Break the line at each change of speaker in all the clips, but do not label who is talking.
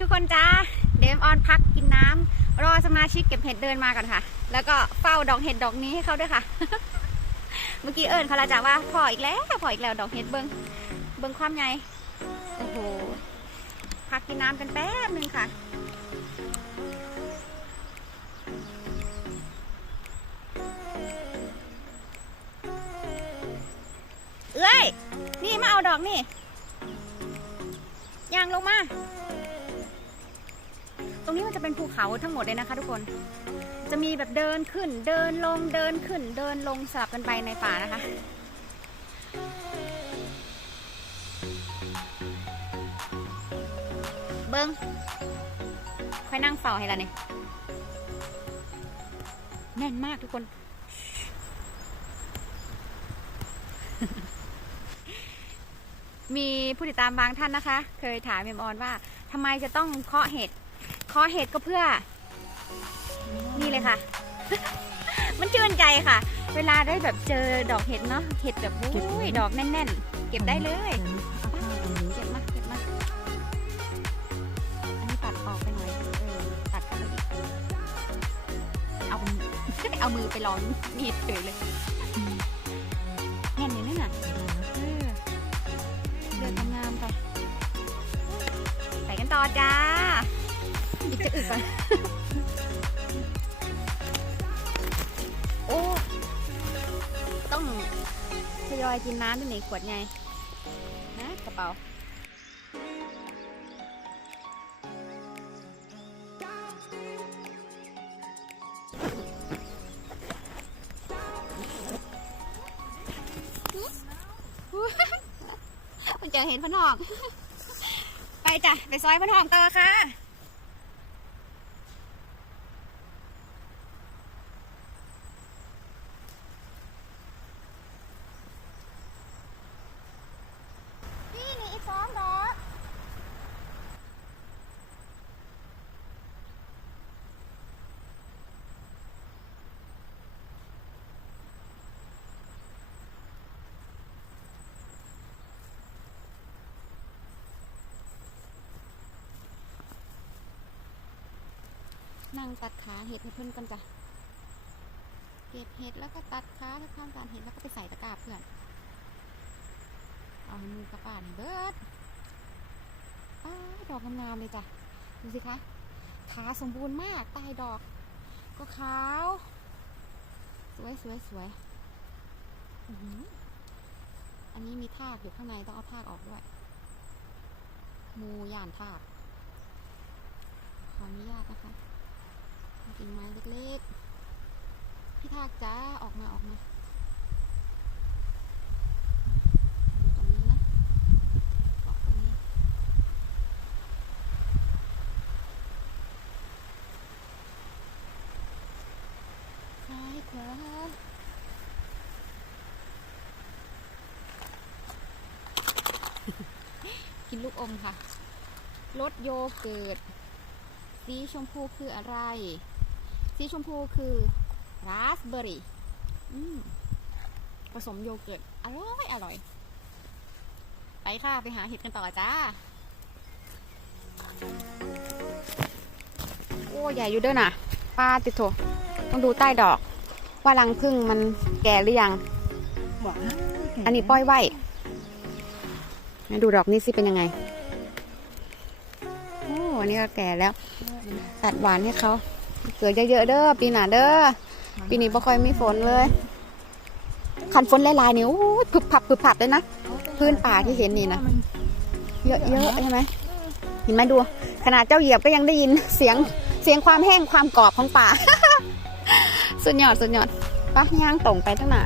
ทุกคนจ้าเดมออนพักกินน้ำรอสมาชิกเก็บเห็ดเดินมาก่อนค่ะ แล้วก็เฝ้าดอกเห็ดดอกนี้ให้เขาด้วยค่ะ เมื่อกี้เอิญเขาละจ้าว่าพออีกแล้วพออีกแล้วดอกเห็ดเบิงเบิงความใหญ่โอ้โหพักกินน้ำกันแป๊บหนึ่งค่ะเอ้ยนี่มาเอาดอกนี่ยางลงมา ตรงนี้มันจะเป็นภูเขาทั้งหมดเลยนะคะ ทุกคน จะมีแบบเดินขึ้น เดินลง เดินขึ้น เดินลงสลับกันไปในป่านะคะ เบิ้งค่อยนั่งเฝ้าให้ละเนี่ยแน่นมากทุกคน มีผู้ติดตามบางท่านนะคะ เคยถามเมมออนว่าทำไมจะต้องเคาะเห็ด คาะเห็ดก็เพื่อ นี่เลยค่ะ มันชื่นใจค่ะ เวลาได้แบบเจอดอกเห็ดเนาะเห็ดแบบโอ้ยดอกแน่น ๆ เก็บได้เลยเก็บมาเก็บมาอันนี้ตัดออกไปหน่อยเออตัดเข้าไปอีกเอาเอามือไปลองมีดเฉยเลยแน่นอยู่นั่นน่ะเออเดินงามๆไปไปกันต่อจ้าหยิบ จะอึกก่อนโอ้ ต้องทยอยกินน้ำด้วยนี่ขวดไงนะกระเป๋ามันจะเห็นพนอก ไปจ้ะ ไปซอยพนอกต่อค่ะ นี่นี่อีกสองดอก นั่งตัดขาเห็ดให้เพื่อนกันจ้ะเก็บเห็ดแล้วก็ตัดขาแล้วข้ามการเห็ดแล้วก็ไปใส่ตะกร้าเพื่อน เอามือกระป่านเบิดอ้าดอกงามเลยจ้ะ ดูสิคะ ขาสมบูรณ์มาก ใต้ดอก ก็ขาว สวยสวยสวยอันนี้มีทากอยู่ข้างในต้องเอาทากออกด้วยมูย่านทาก ขออนุญาตนะคะ กิ่งไม้เล็กๆ พี่ทากจ้าออกมาออกมาอยู่ตรงนี้นะเกาะตรงนี้ ซ้ายขวากินลูกอมค่ะรสโยเกิร์ตสีชมพูคืออะไร สีชมพูคือราสเบอร์รี่อืมผสมโยเกิร์ต อร่อย อร่อย ไปค่ะ ไปหาเห็ดกันต่อจ้า โอ้ใหญ่อยู่เด้อน่ะป้าติดโถต้องดูใต้ดอก ว่ารังพึ่งมันแก่หรือยัง
หวาน
อันนี้ป้อยไว้มาดูดอกนี้สิเป็นยังไง โอ้อันนี้ก็แก่แล้ว ตัดหวานให้เขา เกิดเยอะๆเด้อปีหน้าเด้อปีนี้ไม่ค่อยมีฝนเลยขันฝนหลายๆนี่โอ้ยผึบผับผึบผับเลยนะพื้นป่าที่เห็นนี่นะเยอะๆใช่ไหมเห็นไหมดู ขนาดเจ้าเหยียบก็ยังได้ยินเสียงเสียงความแห้งความกรอบของป่า สุดยอดสุดยอดปะย่างตรงไปตั้งหนา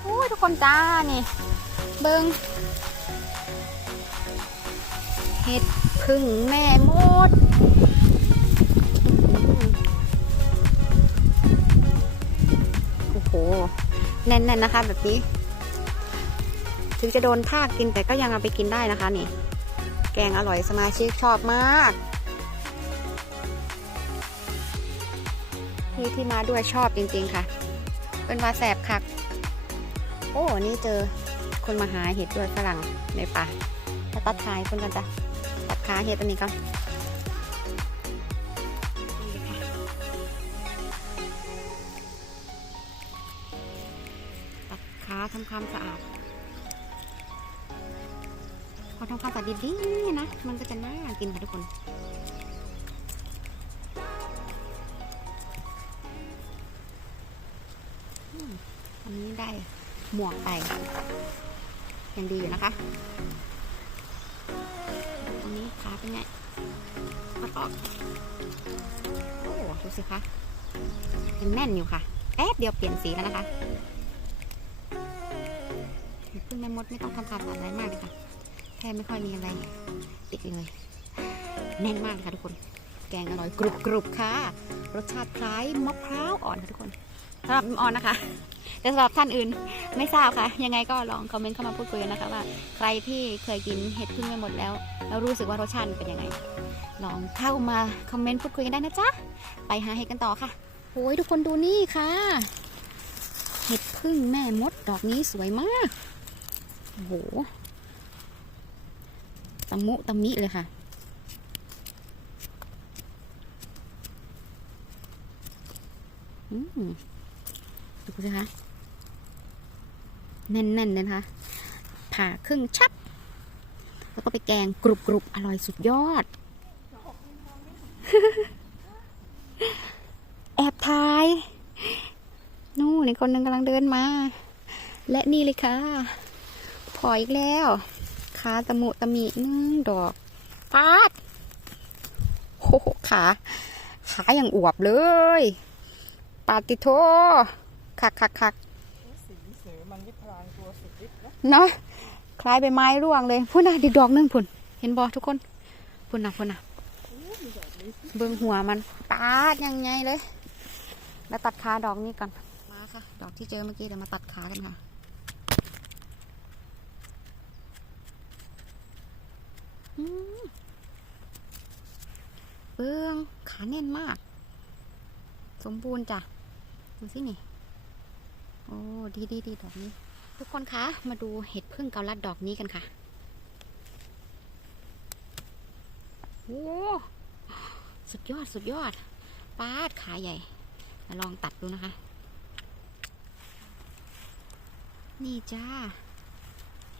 โอ้ยทุกคนจ้านี่ เบิงเห็ด พึ่งแม่มดโอ้โห แน่นๆนะคะ แบบนี้ ถึงจะโดนทากกินแต่ก็ยังเอาไปกินได้นะคะนี่ แกงอร่อยสมาชิกชอบมากที่ที่มาด้วยชอบจริงๆค่ะ เป็นวาแสบคัก โอ้ นี่เจอคนมาหาเห็ดด้วยฝรั่งในป่าจะตัดขายคนกันจ้ะ ขาเห็ดอันนี้ก็ตัดขาทำความสะอาดพอทำความสะอาดดีๆนะ มันก็จะน่ากินค่ะทุกคนอันนี้ได้หมวกไปยังดีอยู่นะคะ เป็นไงปัดออก โอ้ดูสิคะยังแน่นอยู่ค่ะ แป๊บเดียวเปลี่ยนสีแล้วนะคะพิ่งแม่มดไม่ต้องทำความสะอาดอะไรมากเลยค่ะแค่ไม่ค่อยมีอะไรติดเลย แน่นมากเลยค่ะทุกคน แกงอร่อยกรุบกรุบค่ะ รสชาติคล้ายมะพร้าวอ่อนค่ะทุกคนสำหรับอ่อนนะคะ แต่สำหรับท่านอื่นไม่ทราบค่ะ ยังไงก็ลองคอมเมนต์เข้ามาพูดคุยกันนะคะว่า ใครที่เคยกินเห็ดพึ่งไปหมดแล้ว แล้วรู้สึกว่ารสชาติเป็นยังไง ลองเข้ามาคอมเมนต์พูดคุยกันได้นะจ๊ะ ไปหาเห็ดกันต่อค่ะโอ้ยทุกคนดูนี่ค่ะ เห็ดพึ่งแม่มดดอกนี้สวยมากโอ้โหตะมุตะมิเลยค่ะอืมดูสิคะ แน่นๆเลยนะคะ ผ่าครึ่งชับ แล้วก็ไปแกงกรุบกรุบๆอร่อยสุดยอด แอบถ่าย นู่นคนหนึ่งกำลังเดินมา และนี่เลยค่ะ พออีกแล้วขาตะมุตะมิหนึ่งดอกปาดโอ้โหขาขาอย่างอวบเลย ปาติโทคักคักคัก
มันยิบพลางตัวสุดฤทธิ์นะ
เนาะคล้ายใบไม้ร่วงเลยพุ่นน่ะดิดอกหนึงพุ่นเห็นบอทุกคนพุ่นน่ะพุ่นน่ะเบิ่งหัวมันปาดยังไงเลย แล้วตัดขาดอกนี้ก่อนมาค่ะ ดอกที่เจอเมื่อกี้เดี๋ยวมาตัดขากันค่ะอืมเบื้องขาแน่นมาก สมบูรณ์จ้ะดูสินี่ โอ้ดีดีดีดอกนี้ ทุกคนคะ มาดูเห็ดพึ่งเกาลัดดอกนี้กันค่ะโอ้สุดยอดสุดยอดปาดขาใหญ่ ลองตัดดูนะคะ นี่จ้า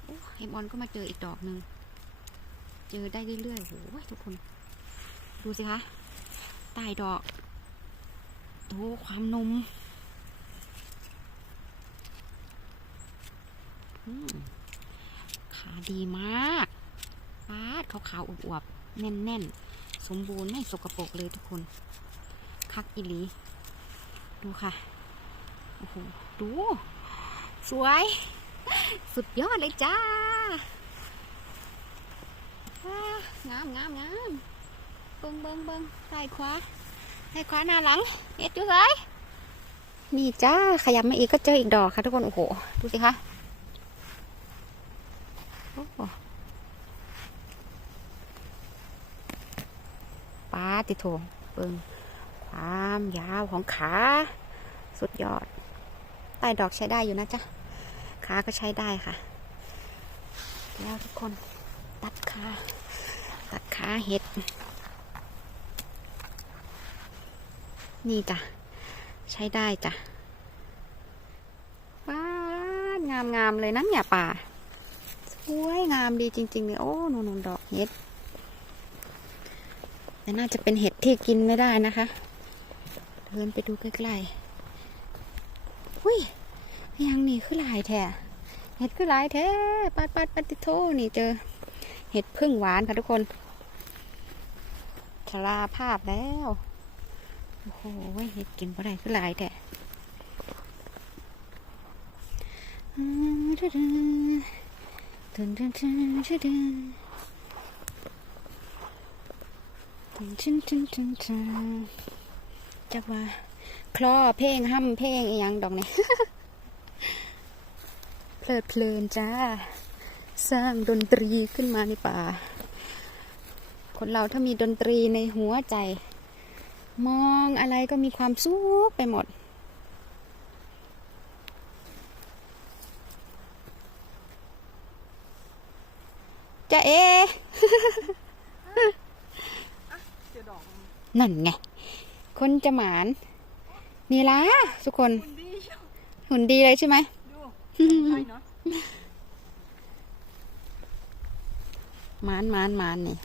โอ้เอ็มออนก็มาเจออีกดอกหนึ่งเจอได้เรื่อยๆโอ้ยทุกคน ดูสิคะใต้ดอกโตความนม อืม ขาดีมากปาดขาวๆอวบๆแน่นๆ สมบูรณ์ไม่สกปรกเลยทุกคน คักอีลี ดูค่ะ โอ้โห ดู สวย สุดยอดเลยจ้าางามงามงามเบิงเบิงเบิงซ้ายขวาซ้ายขวาหน้าหลังเอ็ดอยู่ไสนี่จ้า ขยับมาอีกก็เจออีกดอกค่ะทุกคน โอ้โห ดูสิคะ ปาติโถเบิงความยาวของขา สุดยอดใต้ดอกใช้ได้อยู่นะจ๊ะ ขาก็ใช้ได้ค่ะ แล้วทุกคนตัดขาตัดขาเห็ด นี่จ้ะ ใช้ได้จ้ะว้างามๆเลยนะเนี่ยป่า สวยงามดีจริงๆเลยโอ้นนนดอกเห็ดแต่น่าจะเป็นเห็ดที่กินไม่ได้นะคะ เดินไปดูใกล้ๆอุ้ยยังนี่คือลายแท้เห็ดคือลายแท้ปัดปัดปัดติโทนี่เจอ เห็ดพึ่งหวานค่ะทุกคนชราภาพแล้วโอ้โหเห็ดกินบ่ได้คือลายแท้ อืมดึดึดึดึดึดึดึดึดึดึดึดึดึจักว่าคลอเพลงห้ำเพลงอียังดอกเนี่ยเพลิดเพลินจ้า สร้างดนตรีขึ้นมาในป่า คนเราถ้ามีดนตรีในหัวใจ มองอะไรก็มีความสุขไปหมด จะเอ
เอ
นั่นไง คนจะหมาน นี่ล่ะทุกคน หุ่นดีเลยใช่ไหมหมานหมานหมานนี่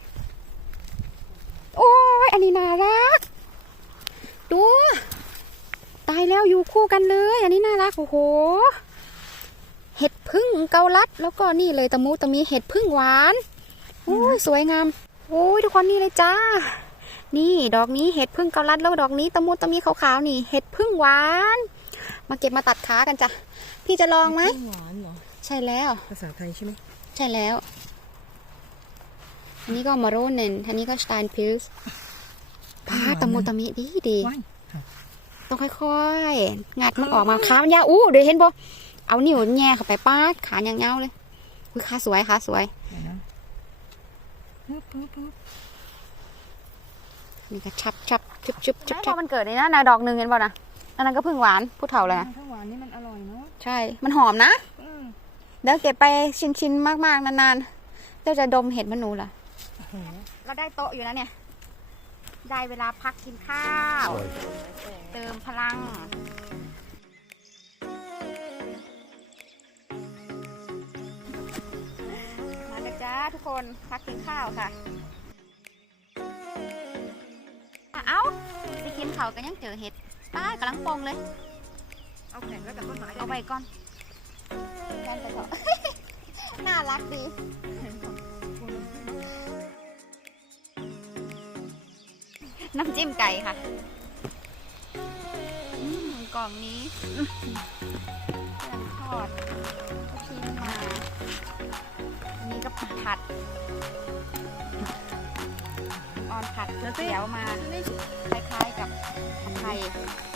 โอ้ย อันนี้น่ารัก ดู ตายแล้วอยู่คู่กันเลย อันนี้น่ารัก โอ้โห เห็ดพึ่งเกาลัด แล้วก็นี่เลยตะมูตะมีเห็ดพึ่งหวานโอ้ยสวยงามโอ้ยทุกคนนี่เลยจ้า นี่ดอกนี้เห็ดพึ่งเกาลัดแล้วดอกนี้ตะมูตะมีขาวๆนี่ เห็ดพึ่งหวาน มาเก็บมาตัดขากันจ้ะพี่จะลองไหม
หวานเหรอ
ใช่แล้ว
ภาษาไทยใช่ไหม
ใช่แล้วอันนี้ก็มาโรเนนอันนี้ก็สไตน์พิลส์พาตะมุตะมิดีดี
ว้าย
ต้องค่อยๆงัดมันออกมาขามันยาวอู้เดี๋ยวเห็นบ่ เอานิ้วแง่เข้าไปป้าดขายาวๆเลยอุ้ยขาสวยขาสวย
เดี๋ยวนะปึ๊บปึ๊บปึ๊บ
นี่ก็ชับชับชุบชุบชุบชับมันเกิดในนั้นนะดอกหนึ่งเห็นบ่นะอันนั้นก็พึ่งหวานผู้เฒ่าเลยนะ
ถ้าหวานนี่มันอร่อยเนาะ
ใช่มันหอมนะ
อืม
เดี๋ยวเก็บไปชิ้นๆมากๆนานๆเจ้าจะดมเห็ดมันหนูล่ะ
โอ้โห
เราได้โต๊ะอยู่แล้วเนี่ย ได้เวลาพักกินข้าว เติมพลัง จ้าทุกคนพักกินข้าวค่ะอะเอ้าไปกินเขาวกันยังเจอเห็ดป้ากำลังปองเลย
เอาแข็งแล้วกับต้นไม้
เอาไปก่อนแกนไปเถอะน่ารักดีน้ำจิ้มไก่ค่ะอืมกล่องนี้แกงทอดลูกชิ้นมาอันนี้ก็ ผัดออนผัดเขียวมาคล้ายๆกับผัดไทย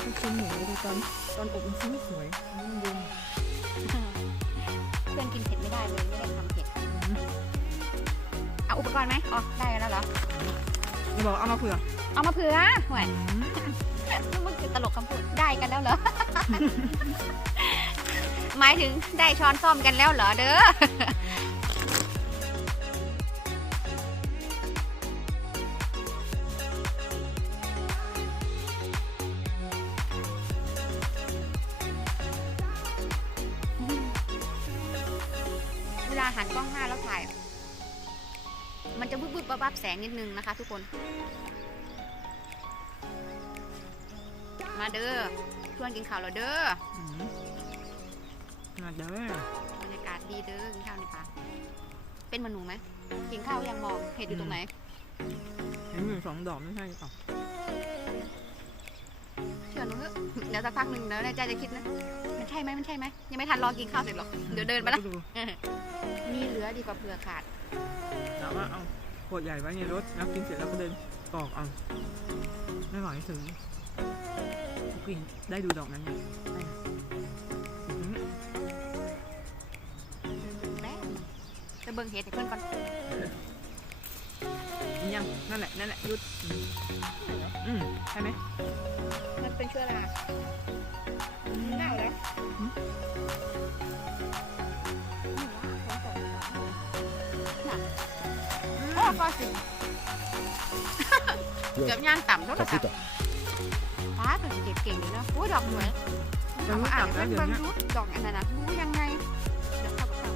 ลูกชิ้นหมูดูตอนตอนอบมันชิ้นสวยมันเย็น
เพื่อนกินเผ็ดไม่ได้เลยไม่ได้ทำเผ็ดเอาอุปกรณ์ไหมอ๋อได้แล้วเหรอ
จะบอกเอามาเผื่อ
เอามาเผื่อห่วย
อืม
มันคือตลกคำพูดได้กันแล้วเหรอหมายถึงได้ช้อนซ่อมกันแล้วเหรอเด้อ แสงนิดนึงนะคะทุกคน มาเด้อชวนกินข้าวแล้วเด้อ
อืมมาเด้อบ
รรยากาศดีเด้อกินข้าวในป่าเป็นเหมันหนูไหมกินข้าวยังมองเห็ดอยู่ตรงไหน
เห็นอยู่สองดอกไม่ใช่หรือเปล่า
เชื่อหนูเถอะเดี๋ยวสักพักหนึ่งเดี๋ยวในใจจะคิดนะมันใช่ไหมมันใช่ไหมยังไม่ทันรอกินข้าวเสร็จหรอกเดี๋ยวเดินไปละ
ดู
มีเหลือดีกว่าเผื่อขาด
แต่ว่าเอาข วดใหญ่ไว้ในรถแล้วกินเสร็จแล้วก็เดินกรอกเอาไม่ไหวถึงกินได้ดูดอกนั้นยังได้นะอื้อหือ
แม่จะเบิ่งเห็ดให้เพื่อนก่อน
นี่ยังนั่นแหละนั่นแหละยุดอืมอืมใช่ไหม
มันเป็นเชื้อราเน่าแล้ว โอ้ก็สิเกือบย่างต่ำเท่าไหร่
Capito.
ฟ้าเป็นเก็บเก่งเลยนะโอ้ยดอกสวยเอามาอ่านให้เพื่อนๆดูดอกอันนั้นนะรู้ยังไงเดี๋ยวเข้าไปฟัง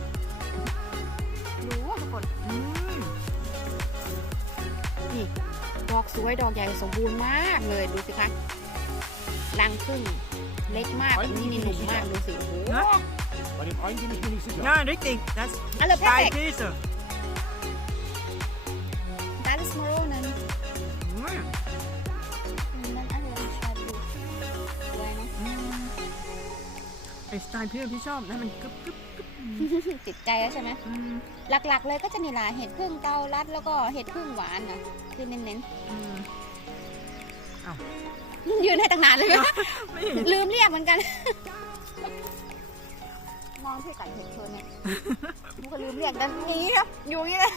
รู้ว่าทุกคน
อืม
ดอกสวยดอกใหญ่สมบูรณ์มากเลยดูสิคะรังพึ่งเล็กมากแบบนี้นี่หนุ่มมากดูสิโอ้โห
Bei dem einen bin ich mir nicht sicher.
Ja, richtig. Das
อันเดอร์
ist
เพ
ไอ้สไตล์พี่พี่ชอบนะมันกึ๊บกึ๊บกึ๊บ
ติดใจแล้วใช่ไหม
อืม
หลักๆ เลยก็จะมีหลายเห็ดพึ่งเกาลัดแล้วก็เห็ดพึ่งหวานนะคือเน้น
อืม
ๆยืนให้ตั้งนานเลยไหม
ไม่เห็น
ลืมเรียกเหมือนกัน มองที่ไก่เห็ดเชิญเนี่ยกูก็ลืมเรียกนะอย่างนี้ครับอยู่อย่างนี้เลย